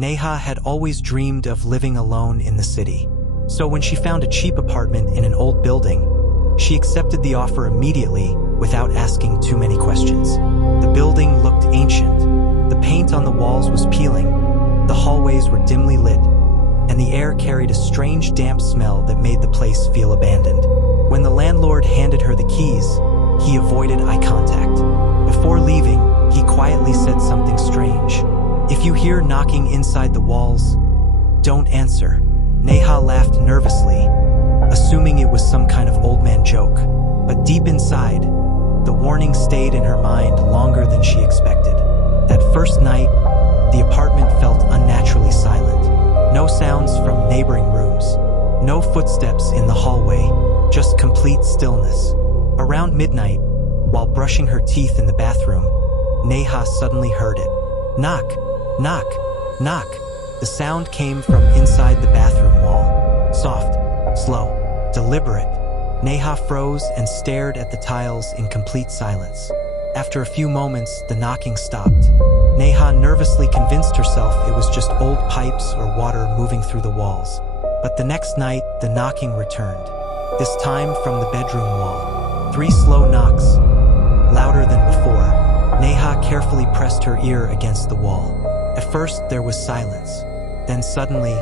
Neha had always dreamed of living alone in the city. So when she found a cheap apartment in an old building, she accepted the offer immediately without asking too many questions. The building looked ancient. The paint on the walls was peeling, the hallways were dimly lit, and the air carried a strange damp smell that made the place feel abandoned. When the landlord handed her the keys, he avoided eye contact. Before leaving, he quietly said something strange. "If you hear knocking inside the walls, don't answer." Neha laughed nervously, assuming it was some kind of old man joke. But deep inside, the warning stayed in her mind longer than she expected. That first night, the apartment felt unnaturally silent. No sounds from neighboring rooms, no footsteps in the hallway, just complete stillness. Around midnight, while brushing her teeth in the bathroom, Neha suddenly heard it. Knock, knock, knock. The sound came from inside the bathroom wall. Soft, slow, deliberate. Neha froze and stared at the tiles in complete silence. After a few moments, the knocking stopped. Neha nervously convinced herself it was just old pipes or water moving through the walls. But the next night, the knocking returned. This time from the bedroom wall. 3 slow knocks, louder than before. Neha carefully pressed her ear against the wall. At first, there was silence. Then suddenly,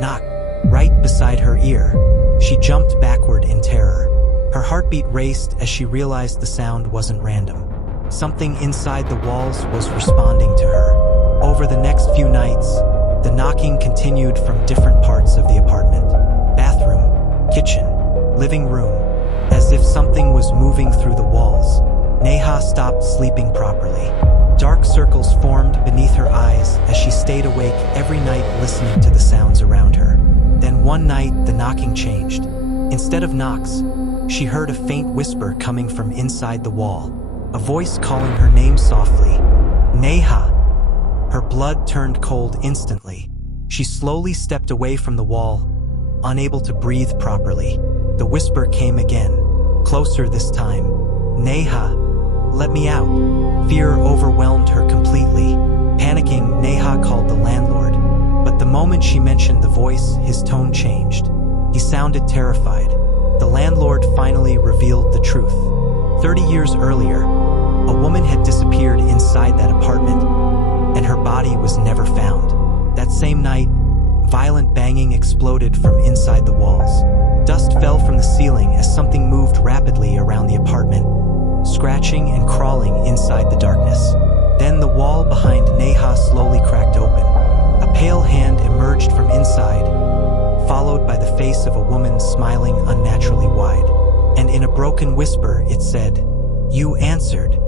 knock, right beside her ear. She jumped backward in terror. Her heartbeat raced as she realized the sound wasn't random. Something inside the walls was responding to her. Over the next few nights, the knocking continued from different parts of the apartment. Bathroom, kitchen, living room. As if something was moving through the walls, Neha stopped sleeping properly. Dark circles formed beneath her eyes as she stayed awake every night listening to the sounds around her. Then one night, the knocking changed. Instead of knocks, she heard a faint whisper coming from inside the wall, a voice calling her name softly. Neha! Her blood turned cold instantly. She slowly stepped away from the wall, unable to breathe properly. The whisper came again, closer this time. Neha, let me out. Fear overwhelmed her completely. Panicking, Neha called the landlord. But the moment she mentioned the voice, his tone changed. He sounded terrified. The landlord finally revealed the truth. 30 years earlier, a woman had disappeared inside that apartment, and her body was never found. That same night, violent banging exploded from inside the walls. Dust fell from the ceiling as something moved rapidly around the apartment, scratching and crawling inside the darkness. Then the wall behind Neha slowly cracked open. A pale hand emerged from inside, followed by the face of a woman smiling unnaturally wide. And in a broken whisper, it said, "You answered."